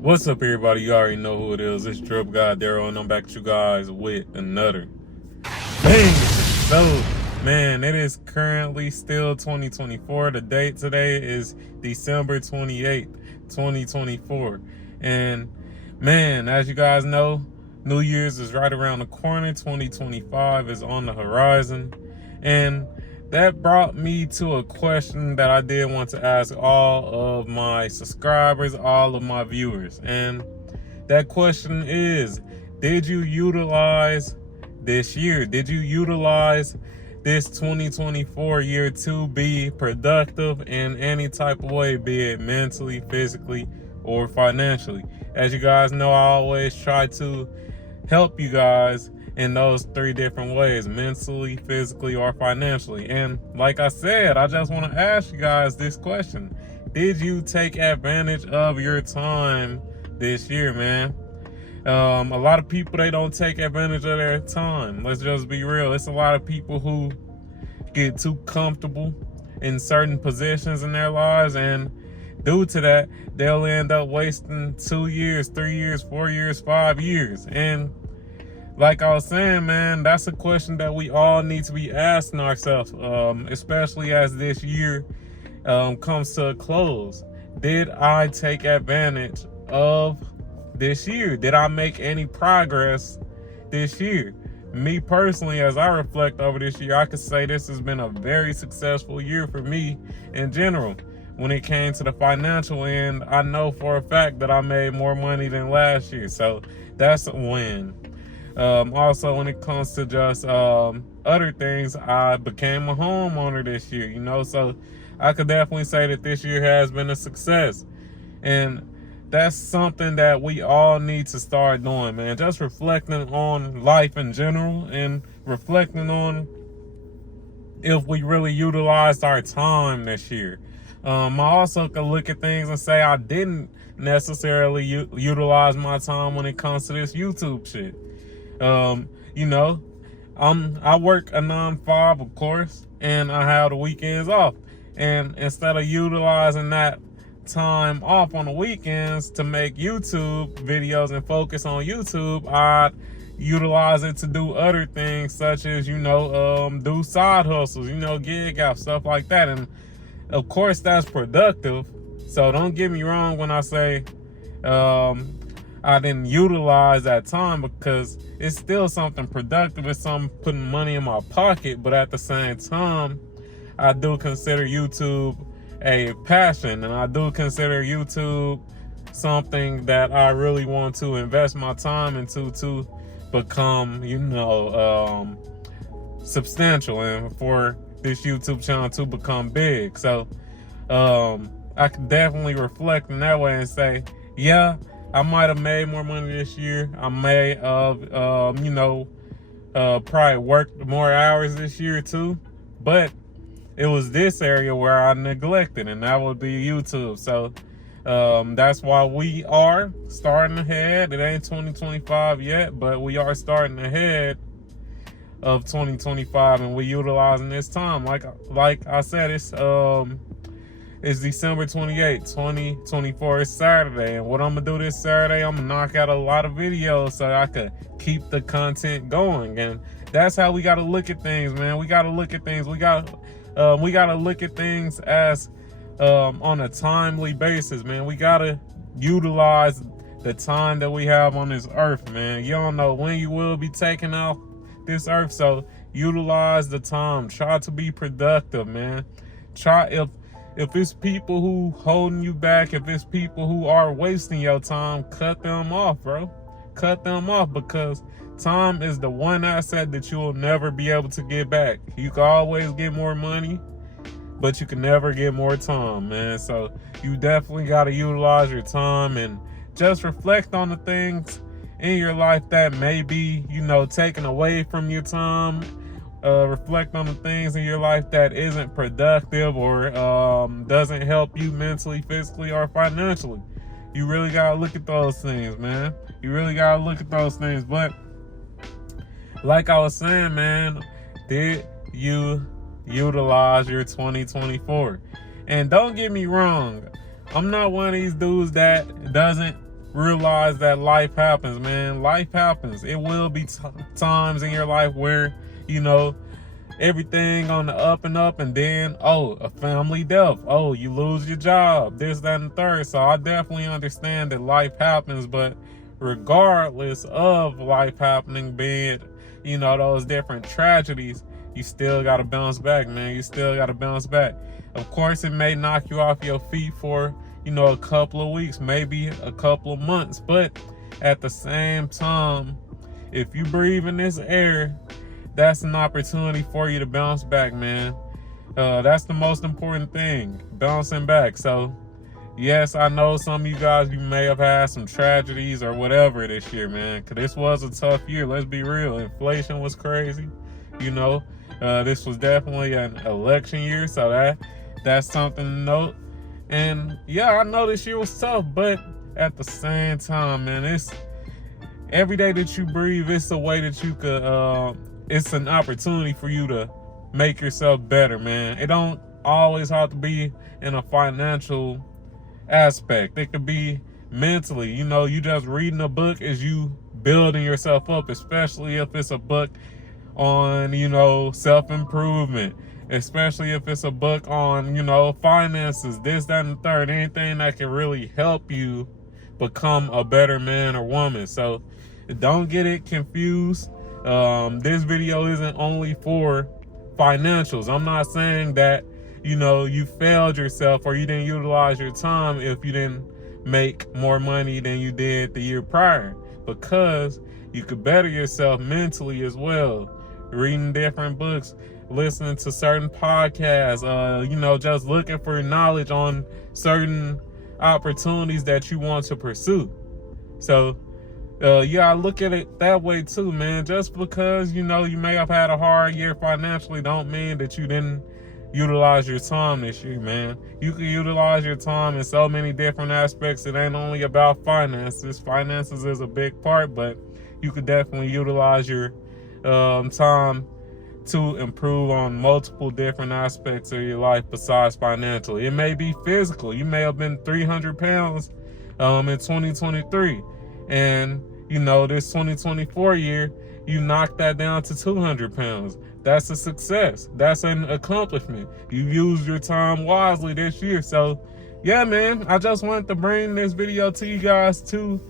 What's up, everybody? You already know who it is. It's DripGodDero, and I'm back with you guys with another bang. So, man, it is currently still 2024. The date today is December 28th, 2024. And, man, as you guys know, New Year's is right around the corner. 2025 is on the horizon. And that brought me to a question that I did want to ask all of my subscribers, all of my viewers. And that question is, did you utilize this year? Did you utilize this 2024 year to be productive in any type of way, be it mentally, physically, or financially? As you guys know, I always try to help you guys in those three different ways: mentally, physically, or financially. And like I said, I just want to ask you guys this question: did you take advantage of your time this year, man? A lot of people, they don't take advantage of their time. Let's just be real. It's a lot of people who get too comfortable in certain positions in their lives, and due to that, they'll end up wasting 2 years, 3 years, 4 years, 5 years. And like I was saying, man, that's a question that we all need to be asking ourselves, especially as this year comes to a close. Did I take advantage of this year? Did I make any progress this year? Me personally, as I reflect over this year, I could say this has been a very successful year for me in general. When it came to the financial end, I know for a fact that I made more money than last year, so that's a win. Also, when it comes to just other things, I became a homeowner this year, so I could definitely say that this year has been a success. And that's something that we all need to start doing, man. Just reflecting on life in general and reflecting on if we really utilized our time this year. I also could look at things and say I didn't necessarily utilize my time when it comes to this YouTube shit. I work a 9-5, of course, and I have the weekends off. And instead of utilizing that time off on the weekends to make YouTube videos and focus on YouTube, I utilize it to do other things, such as, do side hustles, gig out, stuff like that. And of course, that's productive. So don't get me wrong when I say I didn't utilize that time, because it's still something productive. It's something putting money in my pocket. But at the same time, I do consider YouTube a passion, and I do consider YouTube something that I really want to invest my time into to become, substantial, and for this YouTube channel to become big. So I can definitely reflect in that way and say, yeah, I might have made more money this year. I may have, probably worked more hours this year too. But it was this area where I neglected, and that would be YouTube. So that's why we are starting ahead. It ain't 2025 yet, but we are starting ahead of 2025, and we utilizing this time. Like I said, it's December 28th, 2024. It's Saturday, and what I'm gonna do this Saturday, I'm gonna knock out a lot of videos so I could keep the content going. And that's how we gotta look at things, man. We gotta look at things. We gotta look at things as on a timely basis, man. We gotta utilize the time that we have on this earth, man. You don't know when you will be taking off this earth, so utilize the time. Try to be productive, man. If it's people who holding you back, if it's people who are wasting your time, cut them off, bro. Cut them off, because time is the one asset that you will never be able to get back. You can always get more money, but you can never get more time, man. So you definitely got to utilize your time and just reflect on the things in your life that may be, taken away from your time. Reflect on the things in your life that isn't productive or doesn't help you mentally, physically, or financially. You really got to look at those things, man. You really got to look at those things. But like I was saying, man, did you utilize your 2024? And don't get me wrong, I'm not one of these dudes that doesn't realize that life happens, man. Life happens. It will be times in your life where, you know, everything on the up and up, and then, oh, a family death. Oh, you lose your job, this, that, and the third. So I definitely understand that life happens, but regardless of life happening, be it, you know, those different tragedies, you still got to bounce back, man. You still got to bounce back. Of course, it may knock you off your feet for, you know, a couple of weeks, maybe a couple of months, but at the same time, if you breathe in this air, that's an opportunity for you to bounce back, man. That's the most important thing, bouncing back. So yes, I know some of you guys, you may have had some tragedies or whatever this year, man, because this was a tough year. Let's be real. Inflation was crazy, you know. This was definitely an election year, so that's something to note. And yeah, I know this year was tough, but at the same time, man, it's every day that you breathe, it's a way that you could, it's an opportunity for you to make yourself better, man. It don't always have to be in a financial aspect. It could be mentally, you know, you just reading a book as you building yourself up, especially if it's a book on, you know, self-improvement, especially if it's a book on, you know, finances, this, that, and the third, anything that can really help you become a better man or woman. So don't get it confused. This video isn't only for financials. I'm not saying that, you know, you failed yourself or you didn't utilize your time if you didn't make more money than you did the year prior, because you could better yourself mentally as well, reading different books, listening to certain podcasts, you know, just looking for knowledge on certain opportunities that you want to pursue. So yeah, I look at it that way too, man. Just because, you know, you may have had a hard year financially don't mean that you didn't utilize your time this year, man. You can utilize your time in so many different aspects. It ain't only about finances. Finances is a big part, but you could definitely utilize your time to improve on multiple different aspects of your life besides financial. It may be physical. You may have been 300 pounds in 2023, and you know, this 2024 year you knocked that down to 200 pounds. That's a success. That's an accomplishment. You used your time wisely this year. So yeah, man, I just wanted to bring this video to you guys to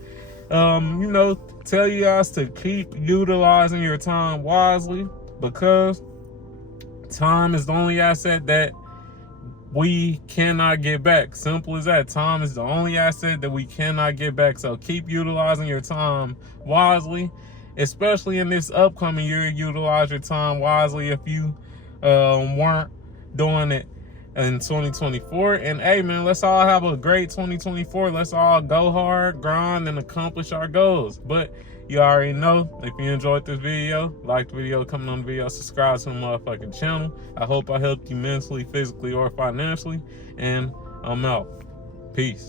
you know, tell you guys to keep utilizing your time wisely, because time is the only asset that we cannot get back. Simple as that. Time is the only asset that we cannot get back. So keep utilizing your time wisely, especially in this upcoming year. Utilize your time wisely if you weren't doing it in 2024. And hey, man, let's all have a great 2024. Let's all go hard, grind, and accomplish our goals. But you already know, if you enjoyed this video, like the video, comment on the video, subscribe to the motherfucking channel. I hope I helped you mentally, physically, or financially. And I'm out. Peace.